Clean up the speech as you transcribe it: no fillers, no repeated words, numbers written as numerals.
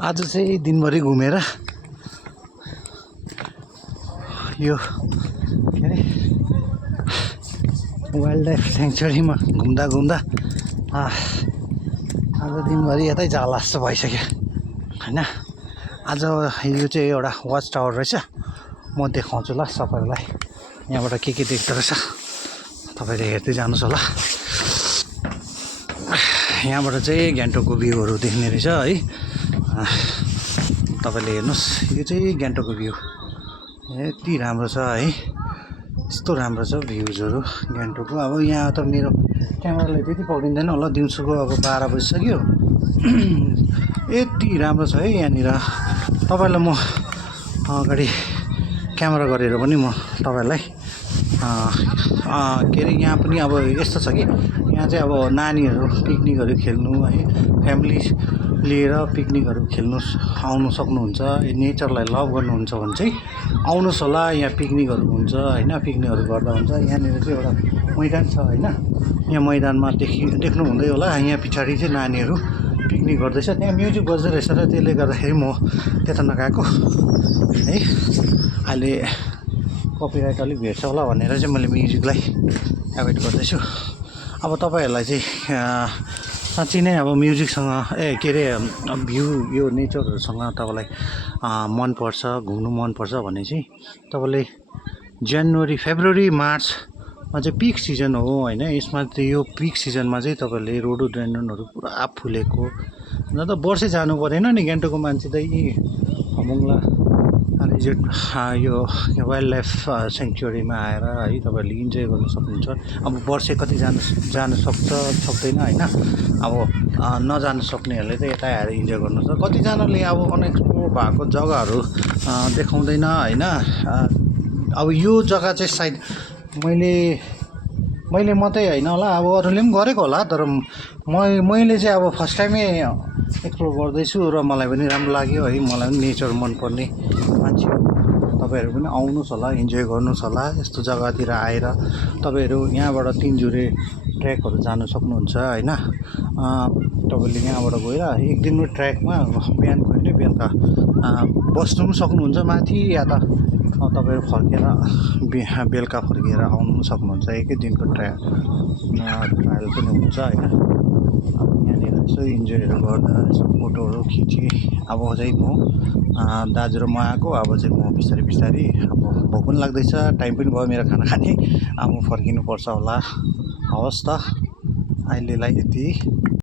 आज चाहिँ दिनभरि घुमेर यो के अरे वाइल्ड लाइफ सेङ्चुरीमा घुम्दा घुम्दा आज दिनभरि यतै जाला जस्तो भइसक्यो हैन। आज यो चाहिँ एउटा वाच टावर रहेछ। म देखाउँछु ल सबैलाई यहाँबाट के देख्दो रहेछ। तपाईँले हेर्दै जानुहोस् होला। यहाँबाट चाहिँ गान्तोकको भ्यूहरू देख्ने रहेछ है। तपाईँले हेर्नुहोस् यो चाहिँ गान्तोकको भ्यू यति राम्रो छ है। यस्तो राम्रो छ भ्युजहरू गान्तोकको। अब यहाँ त मेरो क्यामेराले त्यति पक्रिँदैन होला। दिउँसोको अब 12 बजिसक्यो। यति राम्रो छ है यहाँनिर। तपाईँलाई म अगाडि क्यामेरा गरेर पनि म तपाईँलाई के अरे यहाँ पनि अब यस्तो छ कि यहाँ चाहिँ अब नानीहरू पिकनिकहरू खेल्नु है, फ्यामिली लिएर पिकनिकहरू खेल्नु आउनु सक्नुहुन्छ। नेचरलाई लभ गर्नुहुन्छ भने चाहिँ आउनुहोस् होला। यहाँ पिकनिकहरू हुन्छ हैन। पिकनिकहरू गर्दा हुन्छ। यहाँनिर चाहिँ एउटा मैदान छ हैन। यहाँ मैदानमा देख्नु हुँदै होला। यहाँ पछाडि चाहिँ नानीहरू पिकनिक गर्दैछ। त्यहाँ म्युजिक बज्दै रहेछ र त्यसले गर्दाखेरि म त्यता नगएको है। अहिले कपिराइट अलिक भेट्छ होला भनेर चाहिँ मैले म्युजिकलाई एभोइड गर्दैछु। अब तपाईँहरूलाई चाहिँ साँच्चै नै अब म्युजिकसँग के अरे भ्यू यो नेचरहरूसँग तपाईँलाई मनपर्छ, घुम्नु मनपर्छ भने चाहिँ तपाईँले जनवरी, फेब्रुअरी, मार्चमा चाहिँ पिक सिजन हो हैन। यसमा चाहिँ यो पिक सिजनमा चाहिँ तपाईँले रोडोडेन्ड्रनहरू पुरा फुलेको न त वर्षै जानु परेन नि। गान्तोकको मान्छे त यी हमुङ्ला रिजोर्ट यो वाइल्ड लाइफ सेङ्चुरीमा आएर है तपाईँहरूले इन्जोय गर्नु सक्नुहुन्छ। अब वर्षै कति जानु सक्दैन हैन। अब नजानु सक्नेहरूले त यता आएर इन्जोय गर्नुहुन्छ। कतिजनाले अब अनएक्सप्लोर भएको जग्गाहरू देखाउँदैन हैन। अब यो जग्गा चाहिँ सायद मैले मात्रै होइन होला, अब अरूले पनि गरेको होला। तर मैले चाहिँ अब फर्स्ट टाइमै एक्सप्लोर गर्दैछु र मलाई पनि राम्रो लाग्यो है। मलाई पनि नेचर मनपर्ने मान्छे हो। तपाईँहरू पनि आउनुहोस् होला, इन्जोय गर्नुहोस् होला। यस्तो जग्गातिर आएर तपाईँहरू यहाँबाट तिनजुरे ट्र्याकहरू जानु सक्नुहुन्छ हैन। तपाईँले यहाँबाट गएर एक दिनको ट्र्याकमा बिहान गयो भने बेलुका बस्नु पनि सक्नुहुन्छ माथि, या त तपाईँहरू फर्केर बेलुका फर्केर आउनु पनि सक्नुहुन्छ। एकै दिनको ट्रायल पनि हुन्छ हैन। यहाँनिर यसो इन्जोयहरू गर्दा यसो फोटोहरू खिचेँ। अब चाहिँ म दाजु र म आएको। अब चाहिँ म बिस्तारै अब भोक पनि लाग्दैछ, टाइम पनि भयो मेरो खाना खाने। अब फर्किनु पर्छ होला। हवस् त अहिलेलाई यति।